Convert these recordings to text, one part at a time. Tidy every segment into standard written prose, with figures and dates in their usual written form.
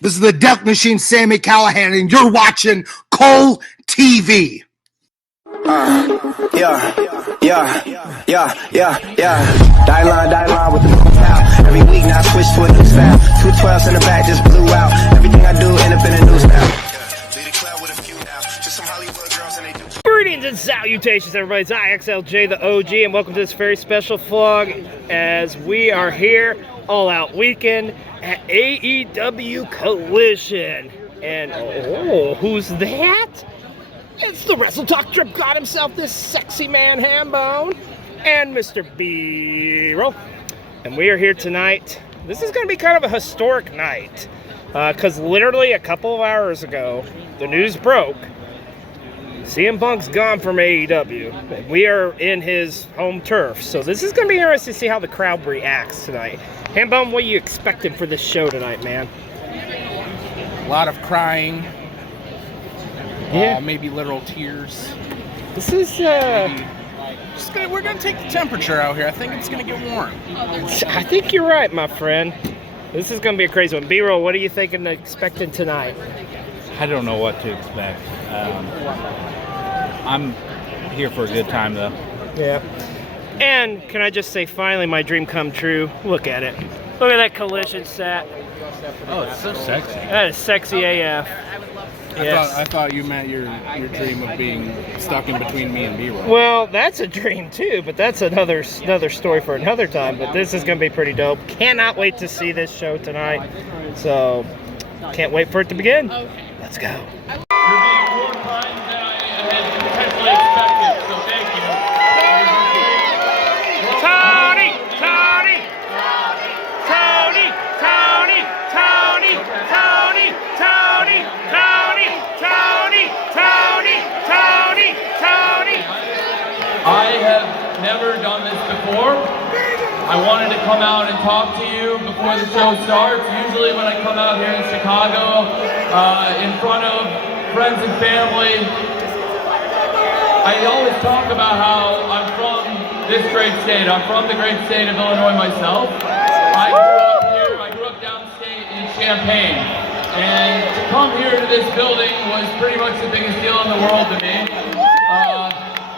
This is the Death Machine, Sammy Callahan, and you're watching Cole TV. Yeah. Die line with the style. Every week now I switch to a new style. 212s in the back just blew out. Everything I do end up in a new style. Greetings and salutations, everybody. It's Xlj the Og, and welcome to this very special vlog as we are here all out weekend at AEW Collision. And oh, who's that? It's the Wrestletok Drip God himself, this sexy man Hambone, and Mr. B-Roll. And we are here tonight. This is going to be kind of a historic night because literally a couple of hours ago, the news broke. CM Punk's gone from AEW. We are in his home turf, so this is going to be interesting to see how the crowd reacts tonight. Hambone, what are you expecting for this show tonight, man? A lot of crying. Yeah. Maybe literal tears. This is we're gonna take the temperature out here. I think it's gonna get warm. I think you're right, my friend. This is gonna be a crazy one. B-Roll, what are you thinking and expecting tonight? I don't know what to expect. I'm here for a good time, though. Yeah. And can I just say, finally, my dream come true. Look at it. Look at that Collision set. Oh, it's so sexy. That is sexy AF. Yes. I thought you meant your dream of being stuck in between me and B-Roll. Well, that's a dream too, but that's another story for another time. But this is going to be pretty dope. Cannot wait to see this show tonight. So, can't wait for it to begin. Okay. Let's go. You're being more kind than I had potentially expected, so thank you. Tony! I have never done this before. I wanted to come out and talk to you before the show starts. Usually when I come out here in Chicago, in front of friends and family, I always talk about how I'm from this great state. I'm from the great state of Illinois myself. I grew up here, I grew up downstate in Champaign. And to come here to this building was pretty much the biggest deal in the world to me.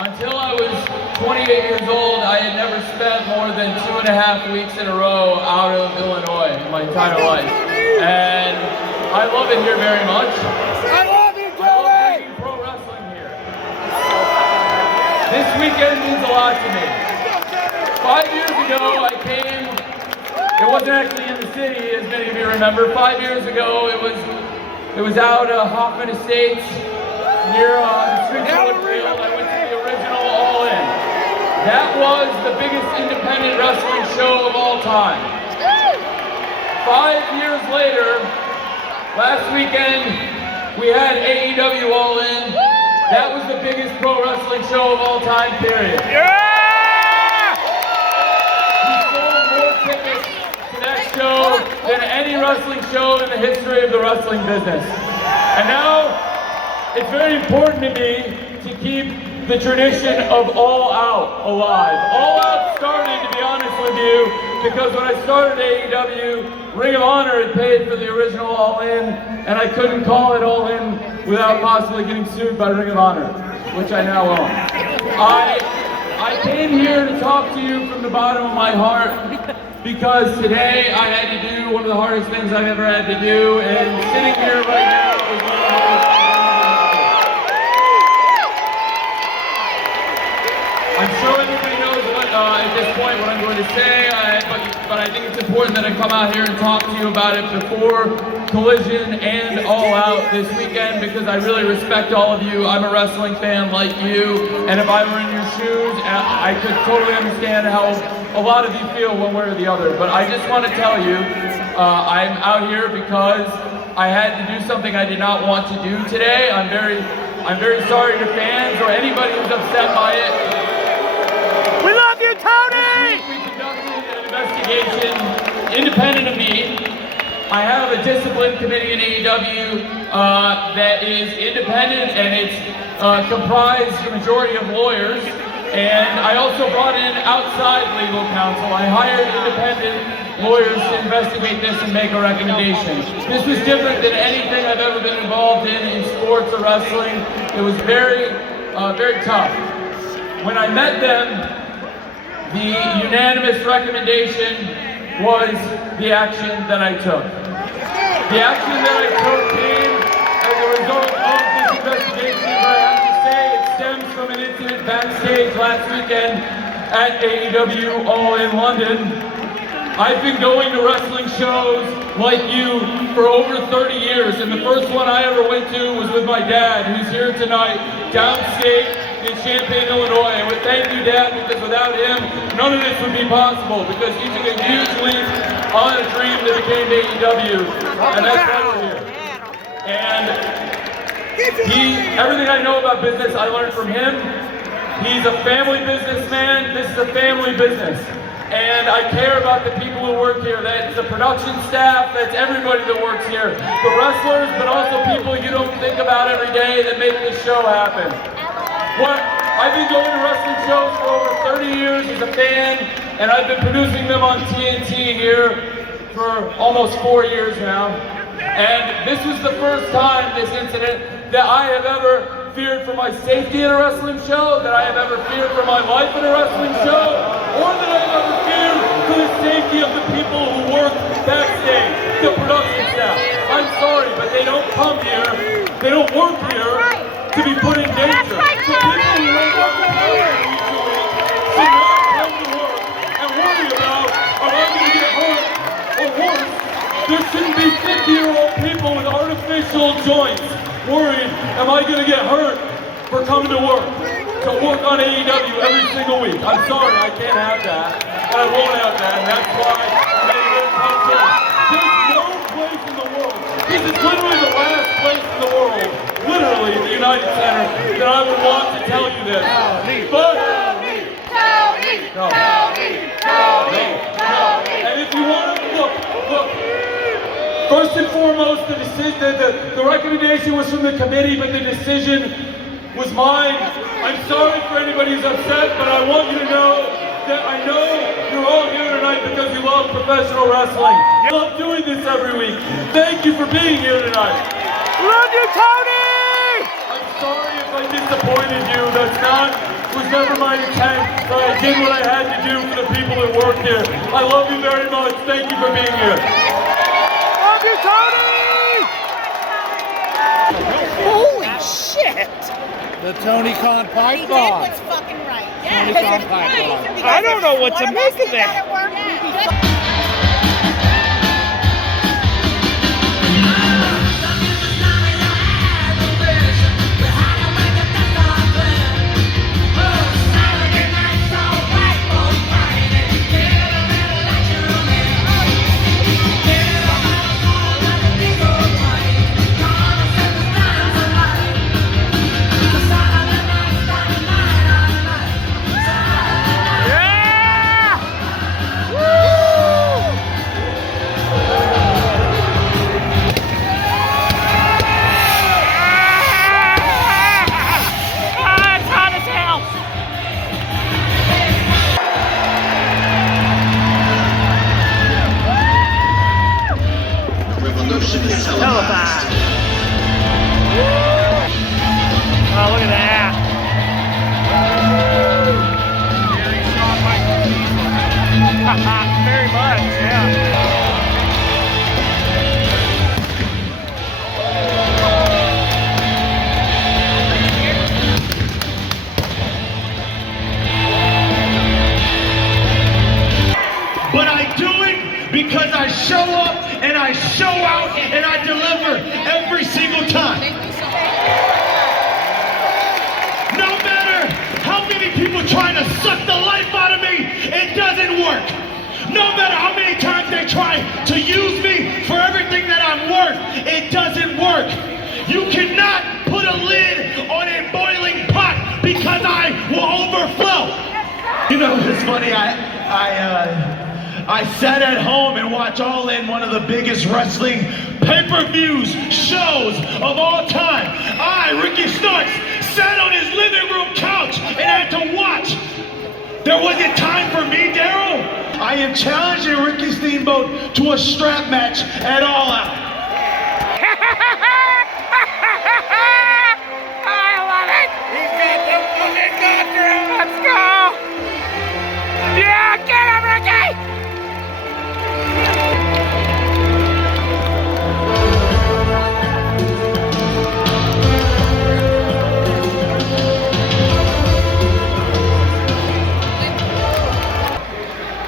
Until I was 28 years old, I had never spent more than 2.5 weeks in a row out of Illinois in my entire life. And I love it here very much. I love you, Joey! I love making pro wrestling here. This weekend means a lot to me. 5 years ago, I came, it wasn't actually in the city, as many of you remember. 5 years ago, it was out Hoffman Estates, near the Street Field. I went to the original All In. That was the biggest independent wrestling show of all time. 5 years later, last weekend, we had AEW All In. That was the biggest pro wrestling show of all time, period. Yeah! We sold more tickets to that show than any wrestling show in the history of the wrestling business. And now, it's very important to me to keep the tradition of All Out alive. All Out started, to be honest with you, because when I started AEW, Ring of Honor had paid for the original All In, and I couldn't call it All In without possibly getting sued by Ring of Honor, which I now own. I came here to talk to you from the bottom of my heart because today I had to do one of the hardest things I've ever had to do, and sitting here right now is one of the most. I'm sure everybody knows what, at this point what I'm going to say, but I think it's important that I come out here and talk to you about it before Collision and All Out this weekend because I really respect all of you. I'm a wrestling fan like you, and if I were in your shoes, I could totally understand how a lot of you feel one way or the other. But I just want to tell you, I'm out here because I had to do something I did not want to do today. I'm very sorry to fans or anybody who's upset by it. We love you, Tony! We conducted an investigation independent of me. I have a discipline committee in AEW that is independent and it's comprised the majority of lawyers. And I also brought in outside legal counsel. I hired independent lawyers to investigate this and make a recommendation. This was different than anything I've ever been involved in sports or wrestling. It was very, very tough. When I met them, the unanimous recommendation was the action that I took. The action that I took came as a result of this investigation, but I have to say it stems from an incident backstage last weekend at AEW All in London. I've been going to wrestling shows like you for over 30 years, and the first one I ever went to was with my dad, who's here tonight, downstate in Champaign, Illinois. And thank you, Dad, because without him, none of this would be possible, because he took a huge leap on a dream that became AEW, and that's why we're here. And everything I know about business, I learned from him. He's a family businessman. This is a family business. And I care about the people who work here. That's the production staff, that's everybody that works here. The wrestlers, but also people you don't think about every day that make this show happen. I've been going to wrestling shows for over 30 years as a fan, and I've been producing them on TNT here for almost 4 years now. And this was the first time, this incident, that I have ever feared for my safety at a wrestling show, that I have ever feared for my life at a wrestling show, or that I have ever feared for the safety of the people who work backstage, the production staff. I'm sorry, but they don't come here, they don't work here to be put in danger. The people who wake up to work should not come to work and worry about, am I going to get hurt, or worse, there shouldn't be 50-year-old people with artificial joints worried, am I going to get hurt for coming to work on AEW every single week. I'm sorry, I can't have that, and I won't have that, and that's why there's no place in the world, this is literally the last place in the world, literally the United Center, that I would want to tell you this. But, and if you want to, look, first and foremost, the recommendation was from the committee, but the decision was mine. I'm sorry for anybody who's upset, but I want you to know that I know you're all here tonight because you love professional wrestling. You love doing this every week. Thank you for being here tonight. Love you, Tony! I'm sorry if I disappointed you. Was never my intent, but I did what I had to do for the people that work here. I love you very much. Thank you for being here. Love you, Tony! Holy shit! The Tony Khan pipe He did bomb. what's fucking right. Tony Khan pipe bomb. I don't know what to make of that. Televised. Oh, look at that. Very much, yeah. But I do it because I show up and I show out and I deliver every single time. No matter how many people try to suck the life out of me, it doesn't work. No matter how many times they try to use me for everything that I'm worth, it doesn't work. You cannot put a lid on a boiling pot because I will overflow. You know, it's funny, I sat at home and watched All In, one of the biggest wrestling pay-per-views shows of all time. Ricky Starks, sat on his living room couch and had to watch There wasn't time for me, Daryl. I am challenging Ricky Steamboat to a strap match at All Out. I love it! He's got the fucking country! Let's go! Yeah, get him, Ricky!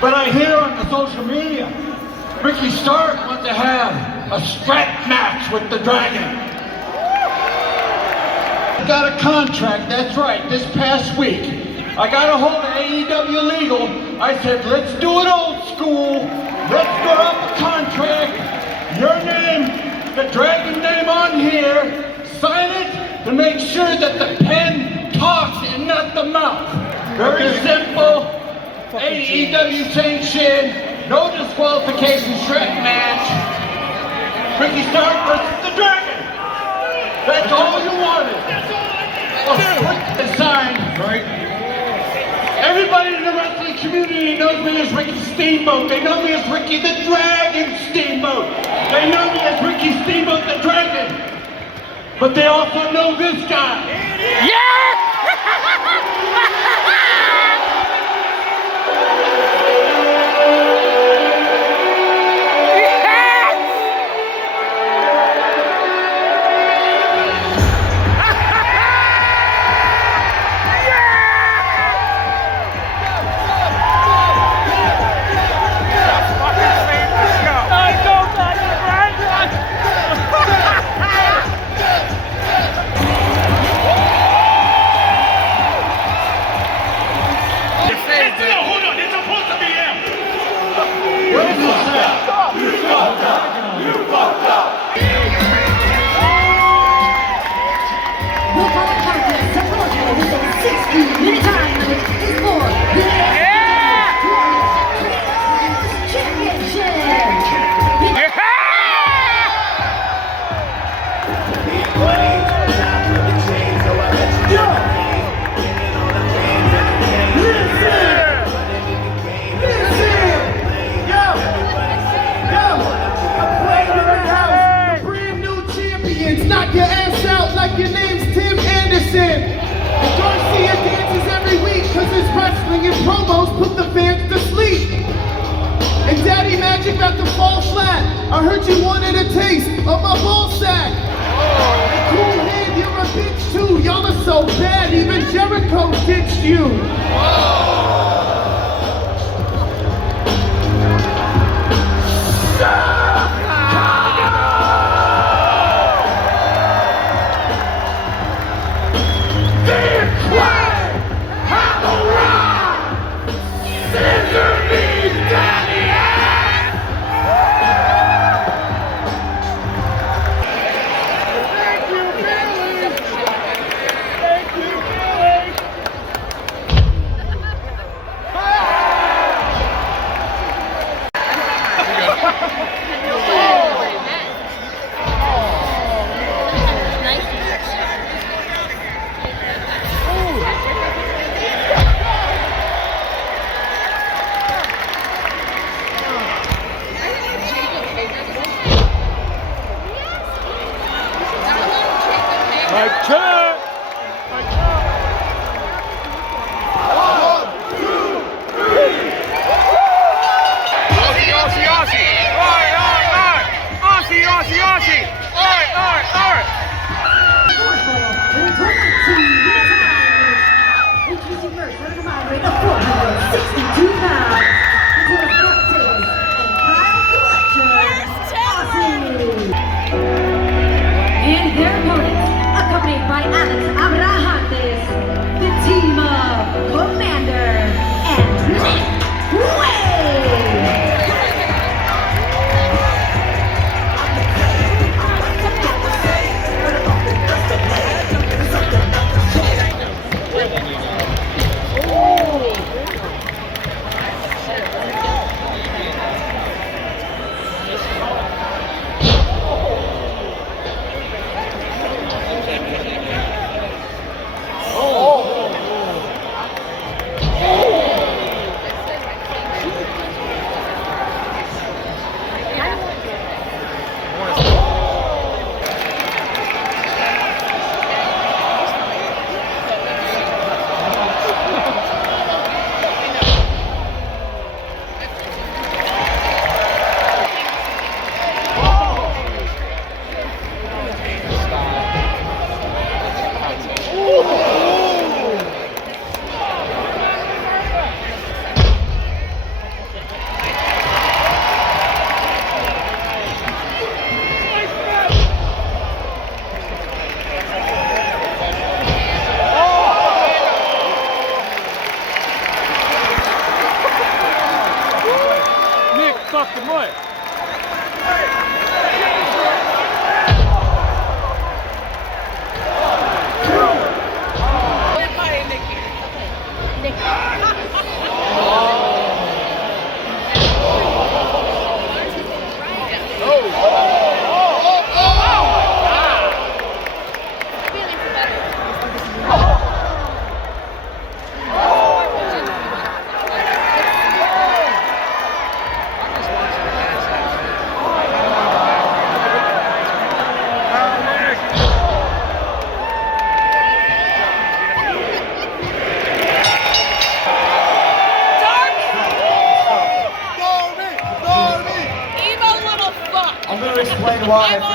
But I hear on the social media, Ricky Stark wants to have a strap match with the Dragon. I got a contract, that's right, this past week. I got a hold of AEW Legal. I said, let's do it old school. Let's draw up a contract. Your name, the Dragon name on here. Sign it to make sure that the pen talks and not the mouth. Very simple. AEW sanctioned, no disqualification strap match. Ricky Stark versus the Dragon. That's all you wanted. A quick sign. Right. Everybody in the wrestling community knows me as Ricky Steamboat. They know me as Ricky the Dragon Steamboat. They know me as Ricky Steamboat the Dragon. But they also know this guy. Yeah! Knock your ass out like your name's Tim Anderson. And Garcia dances every week cause his wrestling and promos put the fans to sleep. And Daddy Magic about to fall flat. I heard you wanted a taste of my ball sack. And Cool Hand, you're a bitch too. Y'all are so bad, even Jericho ditched you.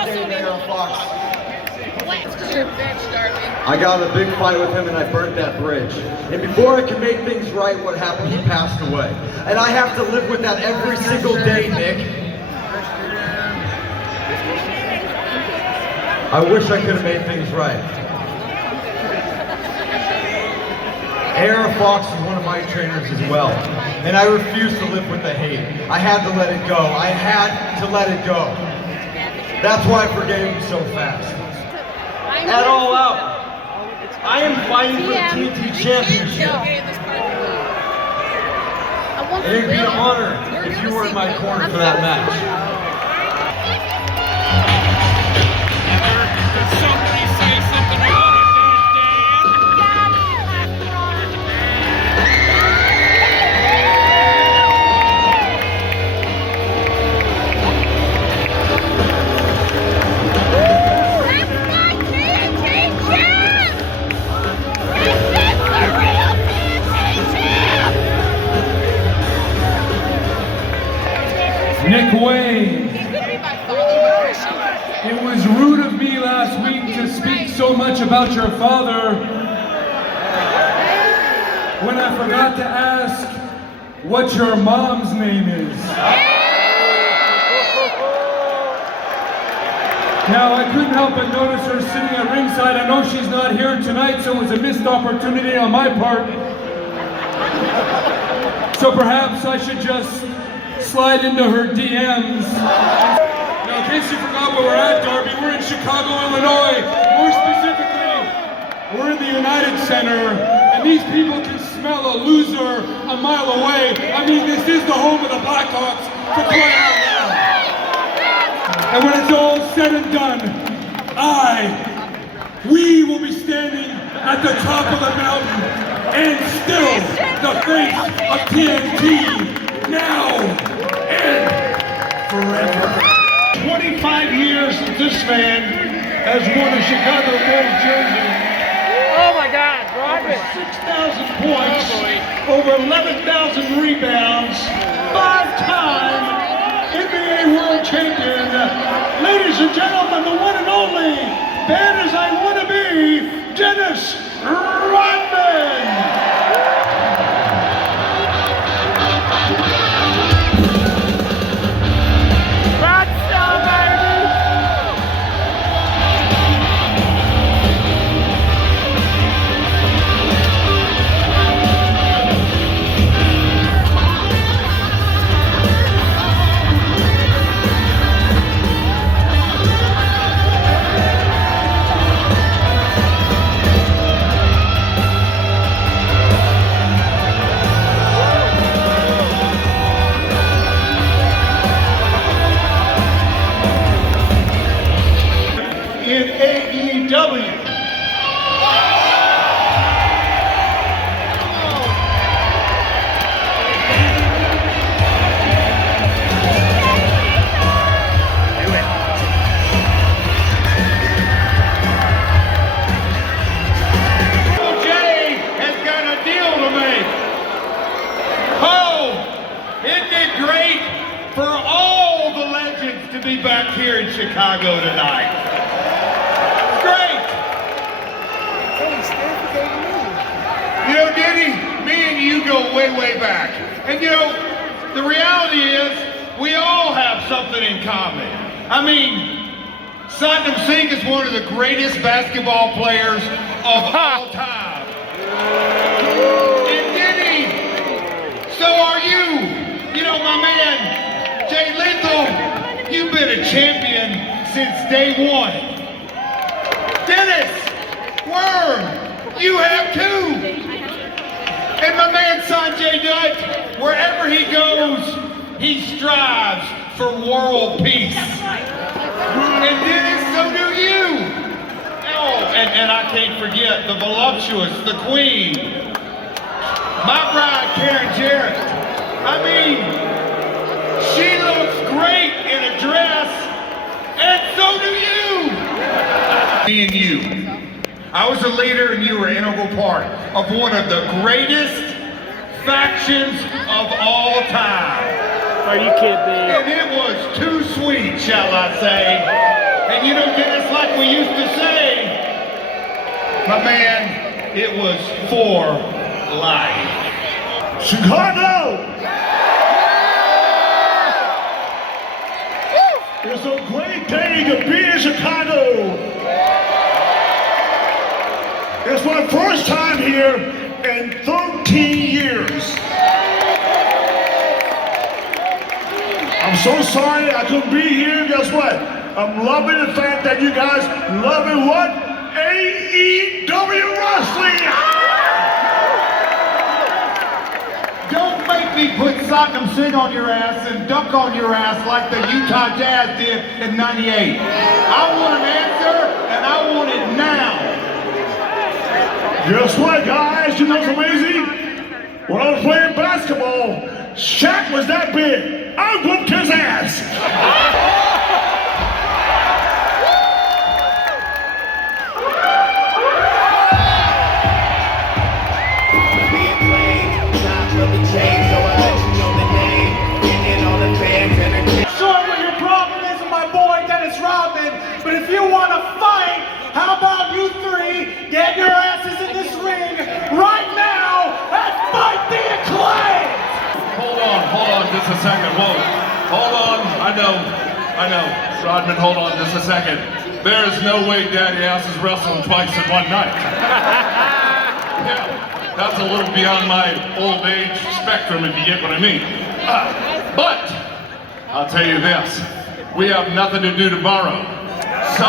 today, Mayor Fox. I got in a big fight with him and I burnt that bridge. And before I could make things right, what happened? He passed away. And I have to live with that every single day, Nick. I wish I could have made things right. AR Fox is one of my trainers as well. And I refuse to live with the hate. I had to let it go. I had to let it go. That's why I forgave him so fast. At All Out, I am fighting for the TNT Championship. And it'd be an honor if you were in my corner for that match. Nick Wayne, it was rude of me last week to speak so much about your father when I forgot to ask what your mom's name is. Now, I couldn't help but notice her sitting at ringside. I know she's not here tonight, so it was a missed opportunity on my part. So perhaps I should just slide into her DMs. Now, in case you forgot where we're at, Darby, we're in Chicago, Illinois. More specifically, we're in the United Center, and these people can smell a loser a mile away. I mean, this is the home of the Blackhawks, for crying out loud. And when it's all said and done, we will be standing at the top of the mountain, and still the face of TNT, now and forever. 25 years this man has worn a Chicago Bulls jersey. Oh my God, Robin. Over 6,000 points, over 11,000 rebounds, 5-time NBA World Champion. Ladies and gentlemen, the one and only, bad as I want to be, Dennis Rodman. In AEW. Jay has got a deal to make. Oh, isn't it great for all the legends to be back here in Chicago tonight? You know, Denny, me and you go way, way back. And you know, the reality is, we all have something in common. I mean, Satnam Singh is one of the greatest basketball players of all time. And Denny, so are you. You know, my man, Jay Lethal, you've been a champion since day one. Dennis, Worm, you have too. And my man Sanjay Dutt, wherever he goes, he strives for world peace. And Dennis, so do you. Oh, and I can't forget the voluptuous, the queen, my bride Karen Jarrett. I mean, she looks great in a dress, and so do you. Me and you. I was a leader and you were an integral part of one of the greatest factions of all time. Are you kidding me? And it was too sweet, shall I say. And you don't get us like we used to say. My man, it was for life. Chicago! It's a great day to be in Chicago. It's my first time here in 13 years. I'm so sorry I couldn't be here. Guess what? I'm loving the fact that you guys loving what? AEW Wrestling! Don't make me put Satnam Singh on your ass and dunk on your ass like the Utah Jazz did in '98. I want an answer, and I want it now. Guess what, guys? You know what's amazing? When I was playing basketball, Shaq was that big. I whooped his ass. Sure what your problem is with my boy Dennis Rodman, but if you want to fight, how about you three get your asses in this ring right now and fight the Acclaimed? Hold on just a second. Whoa, hold on. I know. Rodman, hold on just a second. There is no way Daddy Ass is wrestling twice in one night. Yeah, that's a little beyond my old age spectrum, if you get what I mean. But I'll tell you this, we have nothing to do tomorrow. So,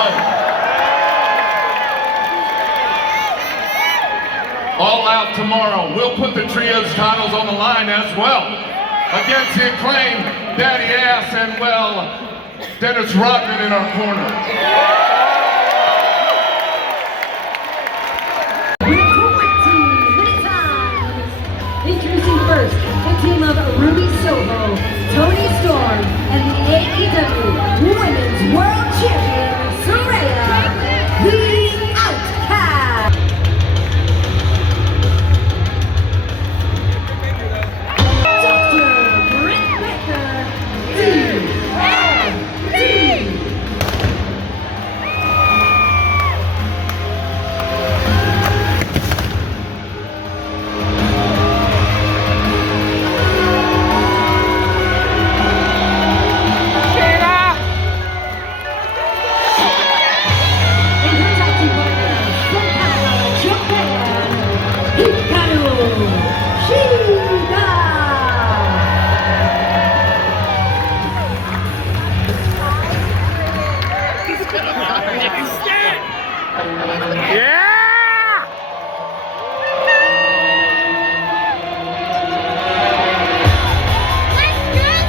all out tomorrow. We'll put the trios titles on the line as well. Against the Acclaimed, Daddy Ass, and well, Dennis Rodman in our corner. Introducing first, the team of Ruby Soho, Tony Storm, and the AEW Women's World Champion, Saraya, the Outcast. Dr. Britt Baker, DLD.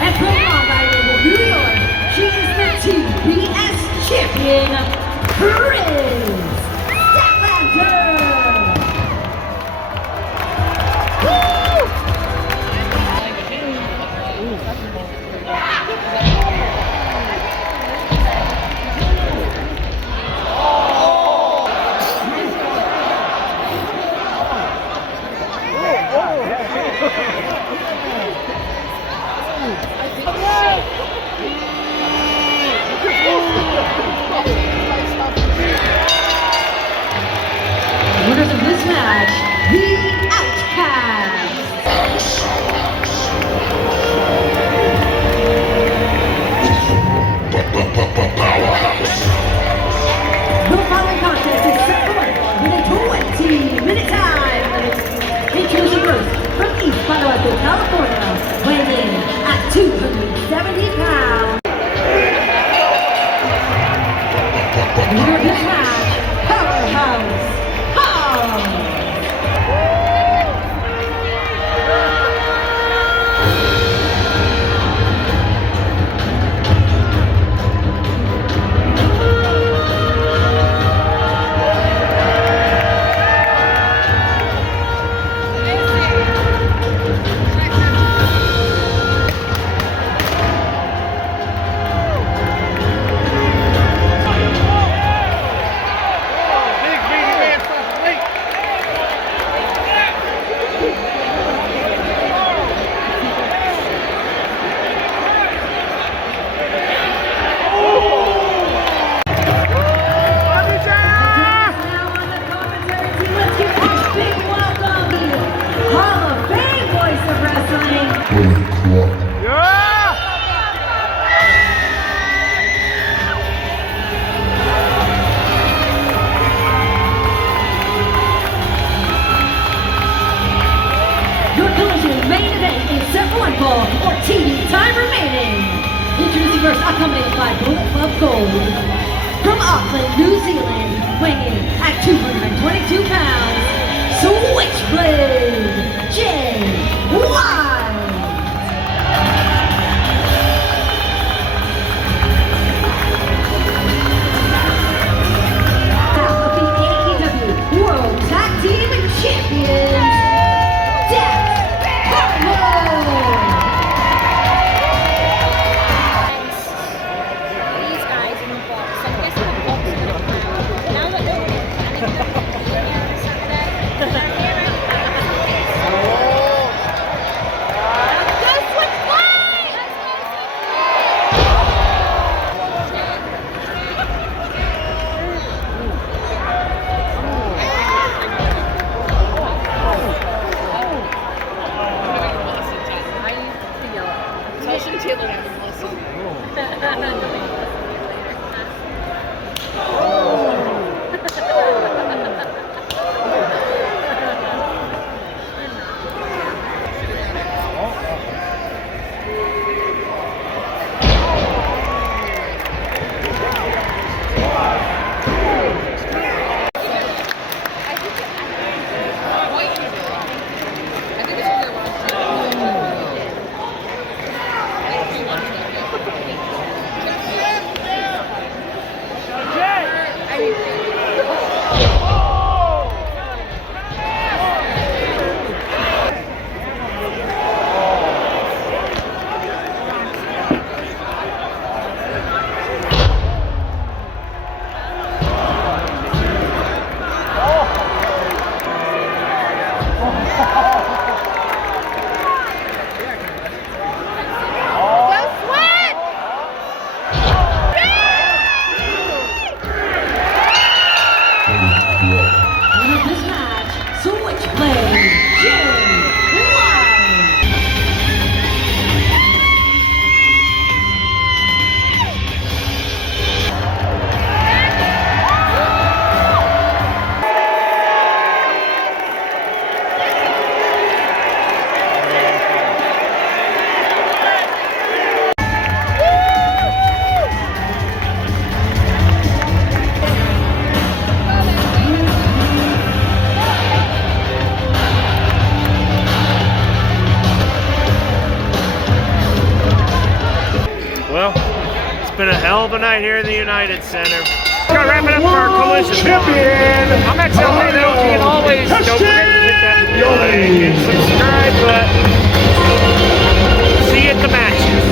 And from Long Island, New York, she is the TBS champion, Chris Statlander. Winners of this match, the Outcast. The following contest is set for one with a 20-minute time limit. Introducing first, from East Palo Alto, California, weighing in at 270 pounds. Winner of this match, Powerhouse Hobbs. accompanied by Bullet Club Gold. From Auckland, New Zealand, weighing in at 222 pounds, Switchblade Jay White. Now of the AEW World Tag Team Champions, These guys in the box. I'm guessing the box is going to come out. Now that they're been a hell of a night here in the United Center. We're wrapping up our Collision. Champion. I'm Xlj the Og, and always don't forget to hit that like and subscribe button. See you at the matches.